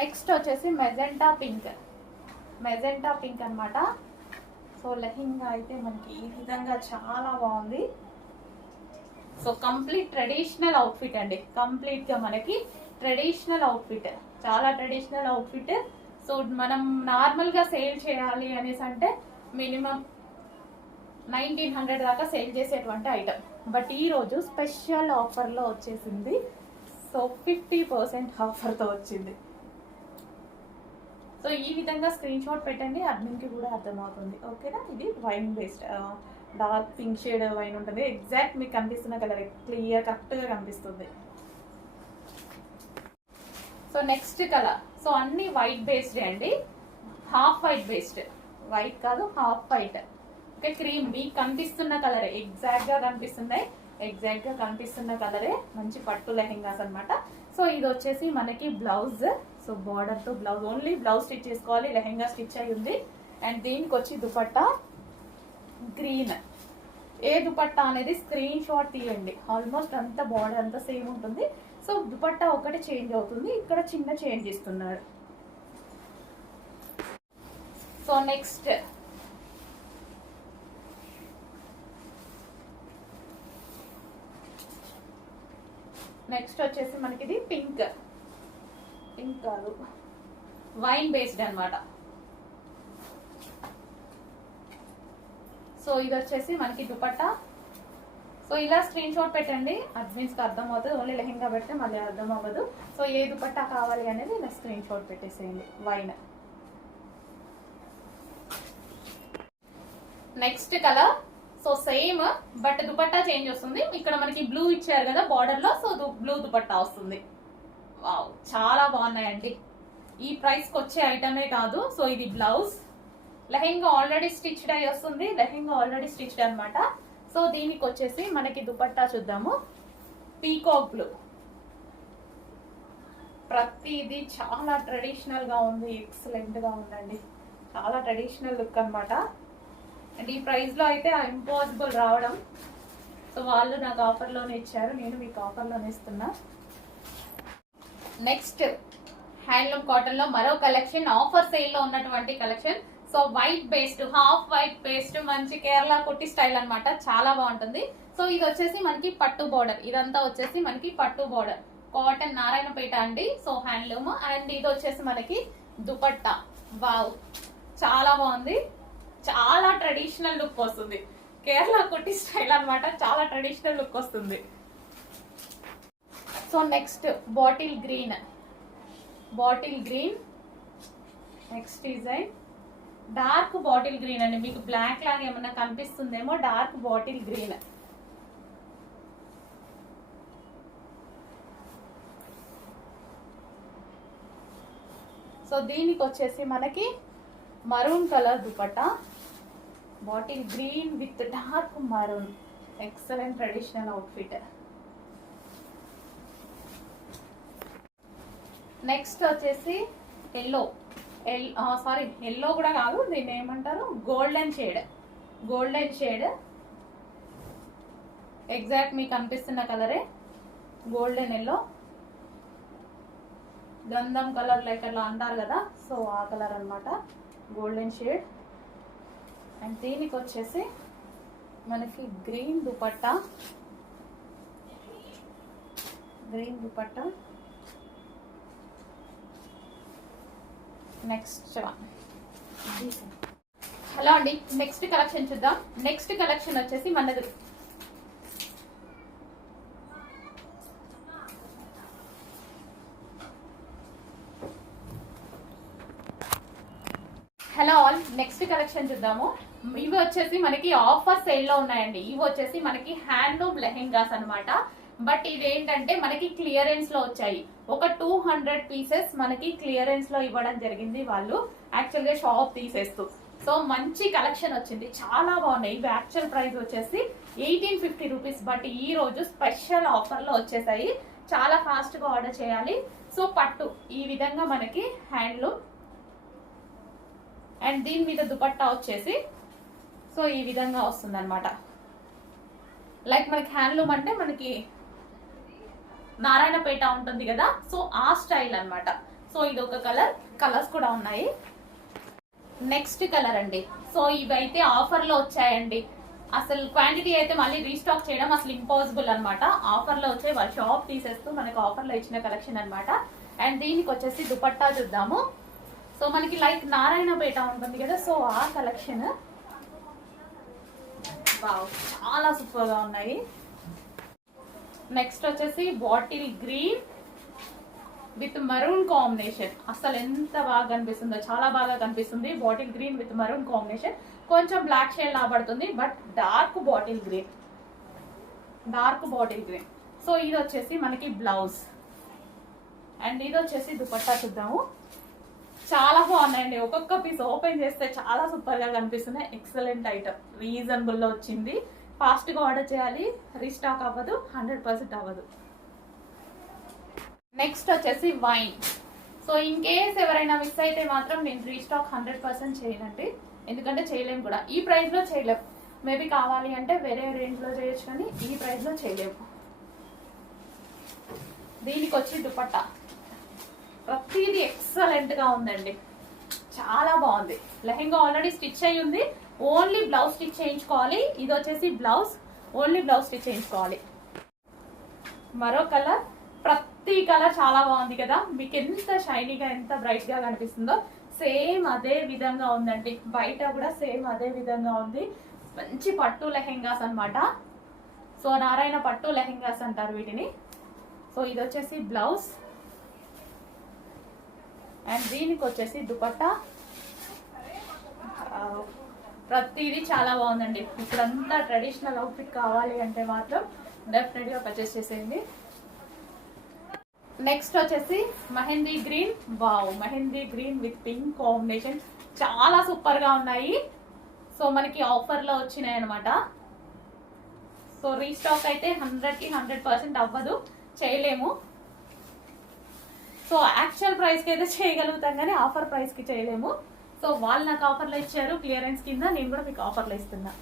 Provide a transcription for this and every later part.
Next వచ్చేసి magenta pink అనమాట. So lehenga అయితే మనకి ఈ విధంగా చాలా బాగుంది. సో కంప్లీట్ ట్రెడిషనల్ అవుట్ఫిట్ అండి, కంప్లీట్ గా మనకి ట్రెడిషనల్ అవుట్ఫిట్, చాలా ట్రెడిషనల్ అవుట్ఫిట్. సో మనం నార్మల్ గా సేల్ చేయాలి అనేసి అంటే మినిమం 1900 దాకా సేల్ చేసేటువంటి ఐటమ్. బట్ ఈ రోజు స్పెషల్ ఆఫర్ లో వచ్చేసింది. సో 50% ఆఫర్ తో వచ్చింది. సో ఈ విధంగా స్క్రీన్ షాట్ పెట్టండి, అడ్మిన్ కి కూడా అర్థమవుతుంది. ఓకేనా? ఇది wine based dark pink shade wine ఉంటుంది. ఎగ్జాక్ట్ మీకు కనిపిస్తున్న కలర్ క్లియర్ కరెక్ట్ గా కనిపిస్తుంది. సో నెక్స్ట్ కలర్, సో అన్ని వైట్ బేస్డ్ అండి, హాఫ్ వైట్ బేస్డ్, వైట్ కాదు హాఫ్ వైట్. ఓకే, క్రీమ్ మీకు కనిపిస్తున్న కలరే, ఎగ్జాక్ట్ గా కనిపిస్తున్న కలరే మంచి పట్టు లెహెంగాస్ అనమాట. సో ఇది వచ్చేసి మనకి బ్లౌజ్, సో బార్డర్ తో బ్లౌజ్, ఓన్లీ బ్లౌజ్ స్టిచ్ చేసుకోవాలి, లెహెంగా స్టిచ్ అయి ఉంది. అండ్ దీనికి వచ్చి దుపట్టా గ్రీన్. ఏ దుపట్టా అనేది స్క్రీన్ షాట్ తీయండి, ఆల్మోస్ట్ అంతా బార్డర్ అంతా సేమ్ ఉంటుంది. సో దుపట్టా ఒకటి చేంజ్ అవుతుంది, ఇక్కడ చిన్న చేంజ్ ఇస్తున్నాడు. సో నెక్స్ట్ వచ్చేసి మనకి ఇది పింక్ కాదు వైన్ బేస్డ్ అనమాట. సో ఇది వచ్చేసి మనకి దుపట్టా. సో ఇలా స్క్రీన్ షాట్ పెట్టండి, అడ్మిన్స్ కి అర్థం అవుతుంది. ఓన్లీ లెహెంగా పెడితే మళ్ళీ అర్థం అవ్వదు. సో ఏ దుపట్టా కావాలి అనేది ఇలా స్క్రీన్ షాట్ పెట్టేసేయండి. Wine. Next colour, so same but dupatta change వస్తుంది. ఇక్కడ మనకి బ్లూ ఇచ్చారు కదా బార్డర్ లో, సో బ్లూ దుపట్టా వస్తుంది. వావ్, చాలా బాగున్నాయండి. ఈ ప్రైస్ కి వచ్చే ఐటమే కాదు. సో ఇది బ్లౌజ్, లెహెంగా ఆల్రెడీ స్టిచ్డ్ అయి వస్తుంది, లెహెంగా ఆల్రెడీ స్టిచ్డ్ అనమాట. సో దీనికి వచ్చేసి మనకి దుపట్టా చూద్దాము, పీకాక్ బ్లూ. ప్రతిది చాలా ట్రెడిషనల్ గా ఉంది, ఎక్సలెంట్ గా ఉందండి, చాలా ట్రెడిషనల్ లుక్ అనమాట. అండ్ ఈ ప్రైస్ లో అయితే ఇంపాసిబుల్ రావడం. సో వాళ్ళు నాకు ఆఫర్ లోనే ఇచ్చారు, నేను మీకు ఆఫర్ లోనే ఇస్తున్నా. నెక్స్ట్ హ్యాండ్లూమ్ కాటన్ లో మరో కలెక్షన్, ఆఫర్ సేల్ లో ఉన్నటువంటి collection. So white based, half white based, మంచి కేరళ కుట్టి స్టైల్ అనమాట, చాలా బాగుంటుంది. సో ఇది వచ్చేసి మనకి పట్టు బోర్డర్, ఇదంతా వచ్చేసి మనకి పట్టు బోర్డర్, కాటన్ నారాయణపేట అండి. So handloom. అండ్ ఇది వచ్చేసి మనకి దుపట్టా. వావ్, చాలా బాగుంది, చాలా ట్రెడిషనల్ లుక్ వస్తుంది, కేరళ కుట్టి స్టైల్ అనమాట, చాలా ట్రెడిషనల్ లుక్ వస్తుంది. So next bottle green. Next design dark bottle green అండి, మీకు బ్లాక్ లాగా ఏమన్నా కనిపిస్తుందేమో, డార్క్ బాటిల్ గ్రీన్. సో దీనికి వచ్చేసి మనకి maroon colour dupatta, bottle green with dark maroon, excellent traditional outfit. Next వచ్చేసి ఎల్లో కూడా కాదు, దీన్ని ఏమంటారు, గోల్డెన్ షేడ్. ఎగ్జాక్ట్ మీకు కనిపిస్తున్న కలరే, గోల్డెన్ ఎల్లో, గంధం కలర్ లైక్ అట్లా అంటారు కదా, సో ఆ కలర్ అనమాట, గోల్డెన్ షేడ్. అండ్ దీనికి వచ్చేసి మనకి గ్రీన్ దుపట్టా. నెక్స్ట్ హలో అండి, నెక్స్ట్ కలెక్షన్ చూద్దాం. నెక్స్ట్ కలెక్షన్ వచ్చేసి మనది హలో ఆల్, నెక్స్ట్ కలెక్షన్ చూద్దాము. ఇవి వచ్చేసి మనకి ఆఫర్ సేల్ లో ఉన్నాయండి. ఇవి వచ్చేసి మనకి హ్యాండ్లూమ్ లెహెంగాస్ అనమాట. బట్ ఇదేంటంటే మనకి క్లియరెన్స్ లో వచ్చాయి. ఒక 200 పీసెస్ మనకి క్లియరెన్స్ లో ఇవ్వడం జరిగింది వాళ్ళు, యాక్చువల్ గా షాప్ తీసేస్తూ. సో మంచి కలెక్షన్ వచ్చింది, చాలా బాగున్నాయి. ఇవి యాక్చువల్ ప్రైస్ వచ్చేసి 1850 రూపీస్, బట్ ఈ రోజు స్పెషల్ ఆఫర్ లో వచ్చేసాయి. చాలా ఫాస్ట్ గా ఆర్డర్ చేయాలి. సో పట్టు ఈ విధంగా మనకి హ్యాండ్లూమ్, అండ్ దీని మీద దుపట్టా వచ్చేసి సో ఈ విధంగా వస్తుంది అనమాట. లైక్ మనకి హ్యాండ్లూమ్ అంటే మనకి నారాయణపేట ఉంటుంది కదా, సో ఆ స్టైల్ అనమాట. సో ఇది ఒక కలర్, కలర్స్ కూడా ఉన్నాయి. నెక్స్ట్ కలర్ అండి. సో ఇవైతే ఆఫర్ లో వచ్చాయండి. అసలు క్వాంటిటీ అయితే మళ్ళీ రీస్టాక్ చేయడం అసలు ఇంపాసిబుల్ అనమాట. ఆఫర్ లో వచ్చే వాళ్ళ షాప్ తీసేస్తూ మనకి ఆఫర్ లో ఇచ్చిన కలెక్షన్ అనమాట. అండ్ దీనికి వచ్చేసి దుపట్టా చూద్దాము. సో మనకి లైక్ నారాయణపేట ఉంటుంది కదా, సో ఆ కలెక్షన్ చాలా సూపర్ గా ఉన్నాయి. నెక్స్ట్ వచ్చేసి bottle green with maroon combination. అసలు ఎంత బాగా కనిపిస్తుందో, చాలా బాగా కనిపిస్తుంది. Bottle green with maroon combination, కొంచెం బ్లాక్ షేడ్ లాబడుతుంది but dark bottle green, dark bottle green. So ఇది వచ్చేసి మనకి బ్లౌజ్ అండ్ ఇది వచ్చేసి దుపట్టా చూద్దాము. చాలా బాగున్నాయండి. ఒక్కొక్క పీస్ ఓపెన్ చేస్తే చాలా సూపర్ గా కనిపిస్తున్నాయి. ఎక్సలెంట్ ఐటమ్, రీజనబుల్ లో వచ్చింది. ఫాస్ట్ గా ఆర్డర్ చేయాలి, రీస్టాక్ అవ్వదు, 100% అవ్వదు. నెక్స్ట్ వచ్చేసి వైన్. సో ఇన్ కేస్ ఎవరైనా మిస్ అయితే మాత్రం నేను రీస్టాక్ 100% చేయనండి, ఎందుకంటే చేయలేము కూడా. ఈ ప్రైస్ లో చేయలేము, మేబీ కావాలి అంటే వేరే రేంజ్ లో చేయొచ్చు, కానీ ఈ ప్రైస్ లో చేయలేము. దీనికి వచ్చి దుపట్టా ప్రతిదీ ఎక్సలెంట్ గా ఉందండి, చాలా బాగుంది. లెహెంగా ఆల్రెడీ స్టిచ్ అయి ఉంది, ఓన్లీ బ్లౌజ్ స్టిచ్ చేయించుకోవాలి. ఇది వచ్చేసి బ్లౌజ్, ఓన్లీ బ్లౌజ్ స్టిచ్ చేయించుకోవాలి. మరో కలర్, ప్రతి కలర్ చాలా బాగుంది కదా. మీకు ఎంత షైనీగా, ఎంత బ్రైట్ గా కనిపిస్తుందో సేమ్ అదే విధంగా ఉందండి. బయట కూడా సేమ్ అదే విధంగా ఉంది. మంచి పట్టు లెహెంగాస్ అన్నమాట. సో నారాయణ పట్టు లెహెంగాస్ అంటారు వీటిని. సో ఇది వచ్చేసి బ్లౌజ్ అండ్ దీనికి వచ్చేసి దుపట్టా. ప్రతిదీ చాలా బాగుందండి. ఇప్పుడంతా ట్రెడిషనల్ అవుట్ఫిట్ కావాలి అంటే మాత్రం డెఫినెట్ గా పర్చేస్ చేసేయండి. నెక్స్ట్ వచ్చేసి mehndi green. Wow, mehndi green with pink combination, చాలా సూపర్ గా ఉన్నాయి. సో మనకి ఆఫర్ లో వచ్చినాయి అనమాట. సో రీస్టాక్ అయితే 100కి 100% అవ్వదు, చేయలేము. సో యాక్చువల్ ప్రైస్ కి అయితే చేయగలుగుతాం కానీ ఆఫర్ ప్రైస్ కి చేయలేము. సో వాళ్ళు నాకు ఆఫర్లో ఇచ్చారు క్లియరెన్స్ కింద, నేను కూడా మీకు ఆఫర్లో ఇస్తున్నా.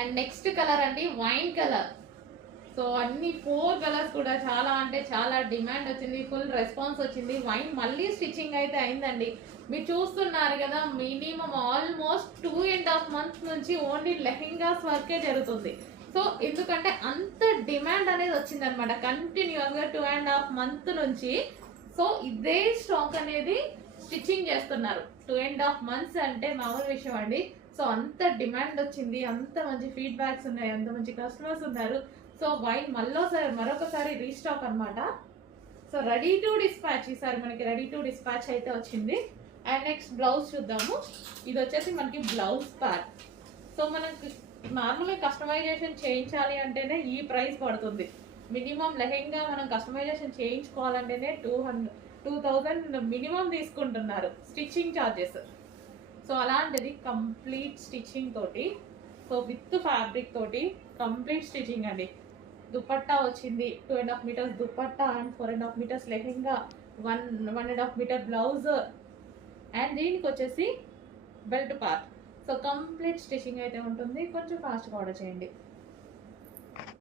అండ్ నెక్స్ట్ కలర్ అండి, వైన్ కలర్. సో అన్ని 4 కలర్స్ కూడా చాలా అంటే చాలా డిమాండ్ వచ్చింది, ఫుల్ రెస్పాన్స్ వచ్చింది. వైన్ మళ్ళీ స్టిచ్చింగ్ అయితే అయిందండి. మీరు చూస్తున్నారు కదా, మినిమం ఆల్మోస్ట్ 2.5 months నుంచి ఓన్లీ లెహెంగాస్ వర్కే జరుగుతుంది. సో ఎందుకంటే అంత డిమాండ్ అనేది వచ్చింది అనమాట కంటిన్యూస్ గా 2.5 months నుంచి. సో ఇదే స్టాక్ అనేది స్టిచ్చింగ్ చేస్తున్నారు. 2.5 months అంటే మామూలు విషయం అండి. సో అంత డిమాండ్ వచ్చింది, అంత మంచి ఫీడ్బ్యాక్స్ ఉన్నాయి, అంత మంచి కస్టమర్స్ ఉన్నారు. సో వైన్ మరొకసారి రీస్టాక్ అనమాట. సో రెడీ టు డిస్పాచ్, ఈసారి మనకి రెడీ టు డిస్పాచ్ అయితే వచ్చింది. అండ్ నెక్స్ట్ బ్లౌజ్ చూద్దాము. ఇది వచ్చేసి మనకి బ్లౌజ్ పార్ట్. సో మనకి నార్మల్గా కస్టమైజేషన్ చేయించాలి అంటేనే ఈ ప్రైస్ పడుతుంది. మినిమం లెహెంగా మనం కస్టమైజేషన్ చేయించుకోవాలంటేనే 2000 మినిమం తీసుకుంటున్నారు స్టిచ్చింగ్ ఛార్జెస్. సో అలాంటిది కంప్లీట్ స్టిచ్చింగ్ తోటి, సో విత్ ఫ్యాబ్రిక్ తోటి కంప్లీట్ స్టిచ్చింగ్ అండి. దుపట్టా వచ్చింది, 2.5 meters dupatta and 4.5 meters lehenga, 1.5 meter blouse and దీనికి వచ్చేసి belt part. So complete stitching అయితే ఉంటుంది. కొంచెం ఫాస్ట్గా ఆర్డర్ చేయండి.